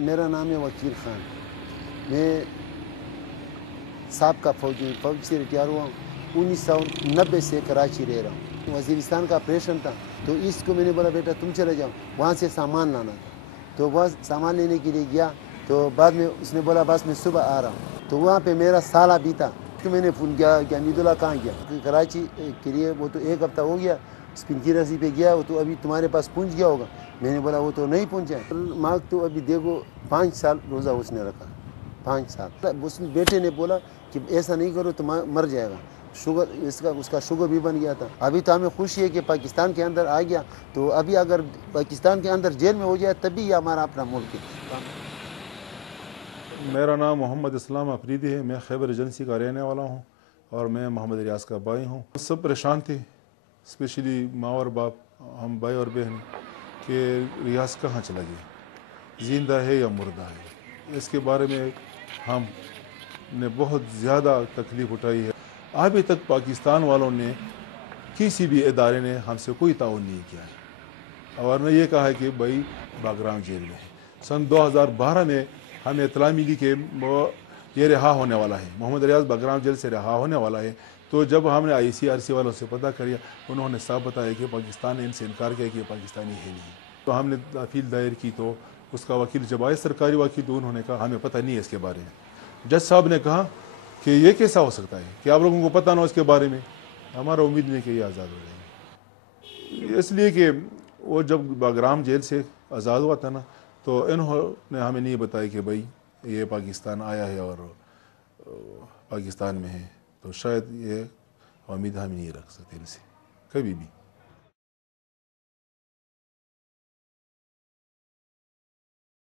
میرا نام ہے وکیل خان، میں سابقہ فوجی سے ریٹائر ہوا ہوں، 1990 سے کراچی رہ رہا ہوں۔ وزیرستان کا آپریشن تھا تو اس کو میں نے بولا بیٹا تم چلے جاؤ، وہاں سے سامان لانا تھا تو وہ سامان لینے کے لیے گیا تو بعد میں اس نے بولا بس میں صبح آ رہا ہوں، تو وہاں پہ میرا سالہ بیتا تو میں نے فون کیا کہ حمید اللہ کہاں گیا، کراچی کے لیے وہ تو 1 ہفتہ ہو گیا، اسپن کی رسی پہ گیا وہ تو ابھی تمہارے پاس پہنچ گیا ہوگا۔ میں نے بولا وہ تو نہیں پہنچا، مارک تو ابھی دیکھو 5 سال روزہ اس نے رکھا، 5 سال۔ اس بیٹے نے بولا کہ ایسا نہیں کرو تو مر جائے گا، شوگر اس کا شوگر بھی بن گیا تھا۔ ابھی تو ہمیں خوشی ہے کہ پاکستان کے اندر آ گیا، تو ابھی اگر پاکستان کے اندر جیل میں ہو جائے تب بھی یہ ہمارا اپنا ملک ہے۔ میرا نام محمد اسلام افریدی ہے، میں خیبر ایجنسی کا رہنے والا ہوں اور میں محمد ریاض کا بھائی ہوں۔ سب پریشان تھے، اسپیشلی ماں اور باپ، ہم بھائی اور بہن، کہ ریاض کہاں چلا گیا، زندہ ہے یا مردہ ہے۔ اس کے بارے میں ہم نے بہت زیادہ تکلیف اٹھائی ہے۔ ابھی تک پاکستان والوں نے کسی بھی ادارے نے ہم سے کوئی تعاون نہیں کیا ہے، اور نے یہ کہا ہے کہ بھائی باگرام جیل میں ہے۔ سن 2012 میں ہمیں اطلاع ملی کہ یہ رہا ہونے والا ہے، محمد ریاض باگرام جیل سے رہا ہونے والا ہے۔ تو جب ہم نے ICRC والوں سے پتہ کیا، انہوں نے صاف بتایا کہ پاکستان نے ان سے انکار کیا کہ یہ پاکستانی ہے نہیں۔ تو ہم نے اپیل دائر کی تو اس کا وکیل جب آئے سرکاری وکیل تو انہوں نے کہا ہمیں پتہ نہیں ہے اس کے بارے میں۔ جج صاحب نے کہا کہ یہ کیسا ہو سکتا ہے کہ آپ لوگوں کو پتہ نہ ہو اس کے بارے میں، ہمارا امید نہیں کہ یہ آزاد ہو جائیں گے۔ اس لیے کہ وہ جب باگرام جیل سے آزاد ہوا تھا نا، تو انہوں نے ہمیں نہیں بتایا کہ بھائی یہ پاکستان آیا ہے اور پاکستان میں ہے، تو شاید یہ امید ہم نہیں رکھ سکتے ان سے کبھی بھی۔